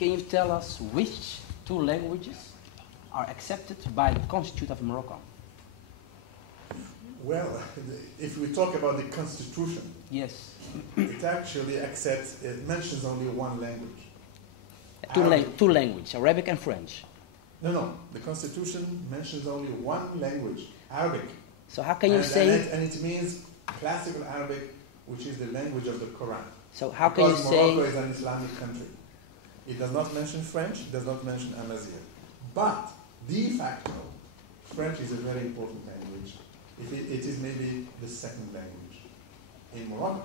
can you tell us which two languages are accepted by the Constitution of Morocco? Well, if we talk about the Constitution, Yes. it actually accepts, it mentions only one language. Two languages, Arabic and French. No, the Constitution mentions only one language, Arabic. So how can you say... And it means classical Arabic, which is the language of the Quran. So how can you because say... Morocco is an Islamic country. It does not mention French, it does not mention Amazigh. But, de facto, French is a very important language. It is maybe the second language in Morocco,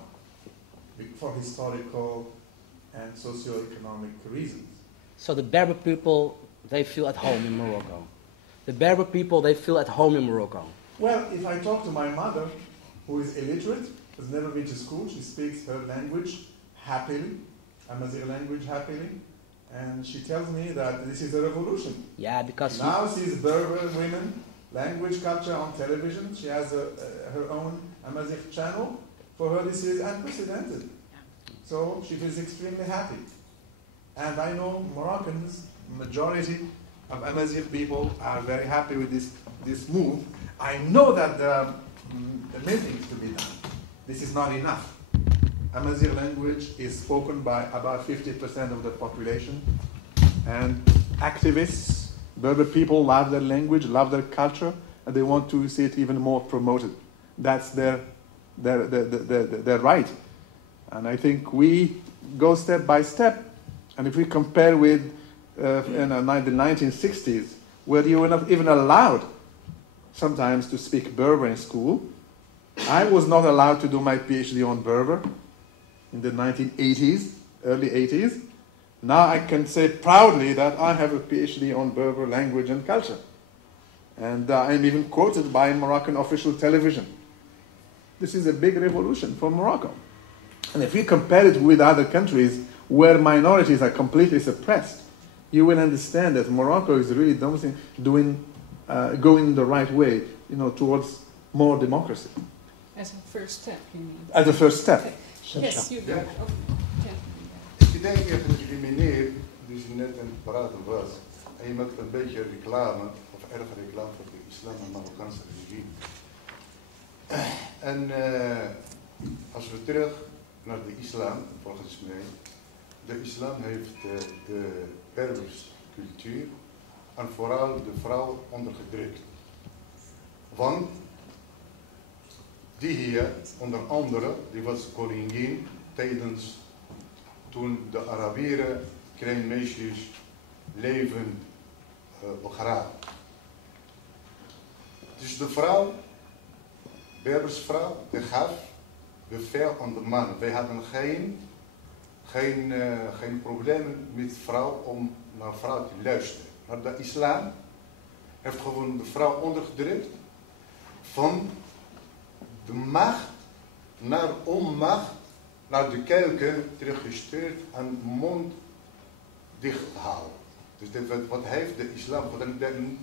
for historical and socio-economic reasons. So the Berber people, they feel at home in Morocco. The Berber people, they feel at home in Morocco. Well, if I talk to my mother, who is illiterate, has never been to school, she speaks her language happily, Amazigh language happily, and she tells me that this is a revolution. Yeah, because... She now sees Berber women, language, culture on television. She has her own Amazigh channel. For her, this is unprecedented. So she feels extremely happy. And I know Moroccans, majority of Amazigh people are very happy with this move. I know that there are many things to be done. This is not enough. Amazigh language is spoken by about 50% of the population. And activists, Berber people love their language, love their culture, and they want to see it even more promoted. That's their right. And I think we go step by step. And if we compare with in the 1960s, where you were not even allowed sometimes to speak Berber in school, I was not allowed to do my PhD on Berber in the 1980s, early 80s. Now I can say proudly that I have a PhD on Berber language and culture. And I'm even quoted by Moroccan official television. This is a big revolution for Morocco. And if we compare it with other countries where minorities are completely suppressed, you will understand that Morocco is really going the right way, towards more democracy. As a first step, you mean? As a first step. Okay. Yes, you do. Ja. Okay. Ik denk even die meneer die ze net aan het praten was, en je maakt een beetje reclame, of erg reclame voor de islam en Marokkaanse regime. En als we terug naar de islam, volgens mij, de islam heeft de Berbers cultuur en vooral de vrouw ondergedrukt. Want die hier, onder andere, die was koningin tijdens toen de Arabieren kleine meisjes leven begraven. Dus de vrouw, Berbersvrouw, die gaf bevel aan de man. Wij hadden geen problemen met vrouw om naar vrouw te luisteren. Maar de islam heeft gewoon de vrouw ondergedrukt van de macht naar onmacht, naar de keuken teruggestuurd en mond dichtgehouden. Dus wat heeft de islam?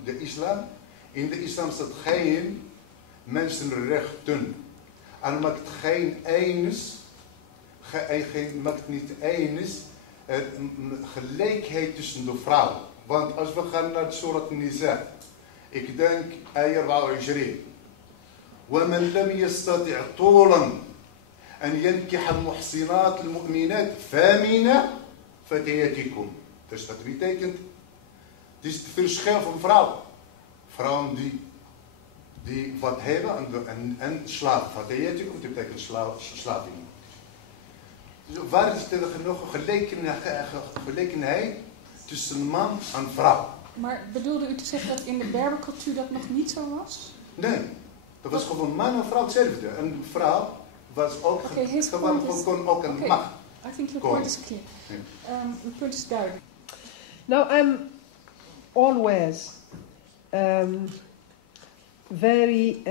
De islam, in de islam staat geen mensenrechten. En maakt maakt niet eens gelijkheid tussen de vrouwen. Want als we gaan naar de Surat Nisa, ik denk ayah 24. ومن لم يستطع طولا أن ينكح المحصنات المؤمنات فامن فتياتكم. Dus dat betekent, het is het verschil van vrouwen. Vrouwen die wat hebben en slaven. Fatayatikum, dat betekent slaving. Dus waar is er nog gelijkenheid tussen man en vrouw? Maar bedoelde u te zeggen dat in de Berbercultuur dat nog niet zo was? Nee. Dat was gewoon man en vrouw hetzelfde. Een vrouw was ook kon ook een macht. I think your point is clear. Your point is duidelijk. Now I'm always very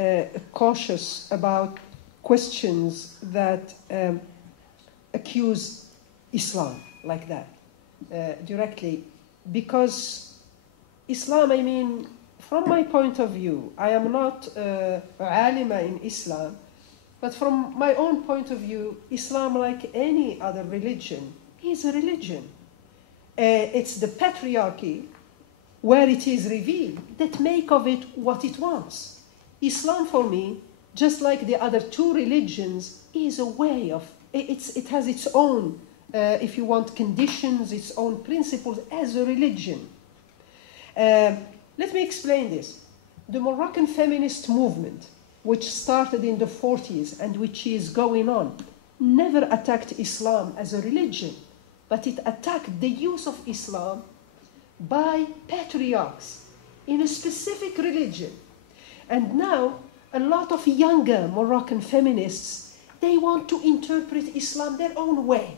cautious about questions that accuse Islam like that directly, because Islam, I mean, from my point of view, I am not alima in Islam, but from my own point of view, Islam, like any other religion, is a religion. It's the patriarchy where it is revealed that make of it what it wants. Islam, for me, just like the other two religions, is a way of, it has its own, if you want, conditions, its own principles as a religion. Let me explain this. The Moroccan feminist movement, which started in the 40s and which is going on, never attacked Islam as a religion, but it attacked the use of Islam by patriarchs in a specific religion. And now, a lot of younger Moroccan feminists, they want to interpret Islam their own way.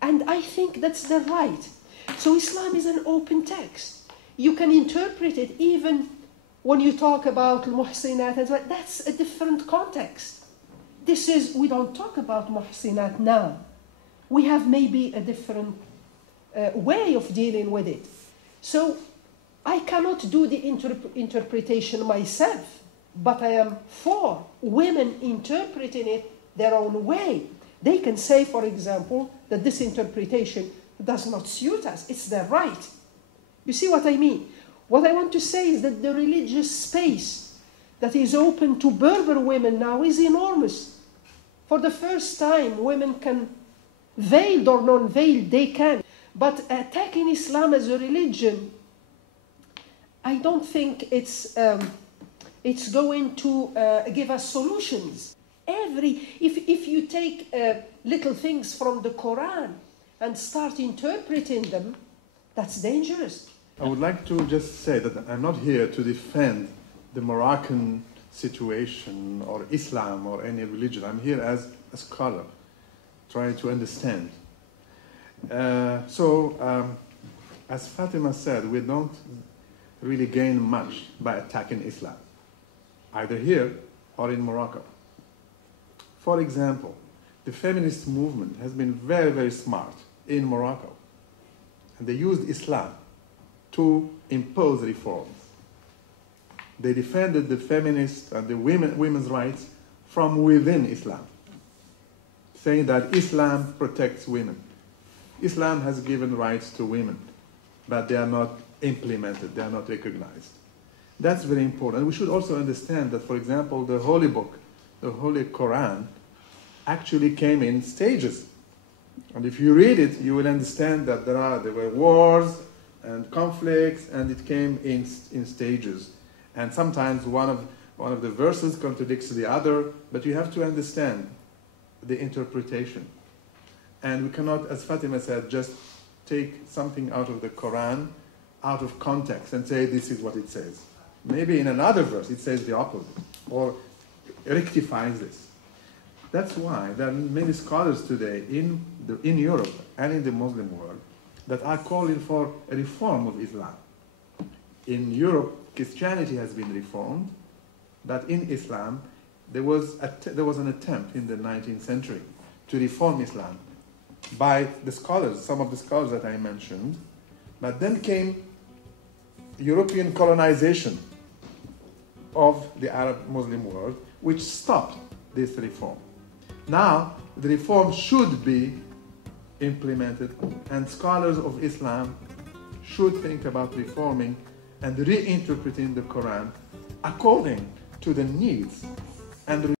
And I think that's their right. So Islam is an open text. You can interpret it even when you talk about muhsinat and so on. That's a different context. This is, we don't talk about muhsinat now. We have maybe a different way of dealing with it. So I cannot do the interpretation myself, but I am for women interpreting it their own way. They can say, for example, that this interpretation does not suit us. It's their right. You see what I mean? What I want to say is that the religious space that is open to Berber women now is enormous. For the first time, women can, veiled or non-veiled, they can. But attacking Islam as a religion, I don't think it's going to give us solutions. If you take little things from the Quran and start interpreting them, that's dangerous. I would like to just say that I'm not here to defend the Moroccan situation or Islam or any religion. I'm here as a scholar, trying to understand. As Fatima said, we don't really gain much by attacking Islam, either here or in Morocco. For example, the feminist movement has been very, very smart in Morocco. And they used Islam to impose reforms. They defended the feminist and the women's rights from within Islam, saying that Islam protects women. Islam has given rights to women, but they are not implemented, they are not recognized. That's very important. We should also understand that, for example, the Holy Book, the Holy Quran, actually came in stages. And if you read it, you will understand that there were wars and conflicts, and it came in stages. And sometimes one of the verses contradicts the other, but you have to understand the interpretation. And we cannot, as Fatima said, just take something out of the Quran, out of context, and say this is what it says. Maybe in another verse it says the opposite, or rectifies this. That's why there are many scholars today in Europe and in the Muslim world that are calling for a reform of Islam. In Europe, Christianity has been reformed, but in Islam, there was an attempt in the 19th century to reform Islam by the scholars, some of the scholars that I mentioned. But then came European colonization of the Arab Muslim world, which stopped this reform. Now, the reform should be implemented, and scholars of Islam should think about reforming and reinterpreting the Quran according to the needs and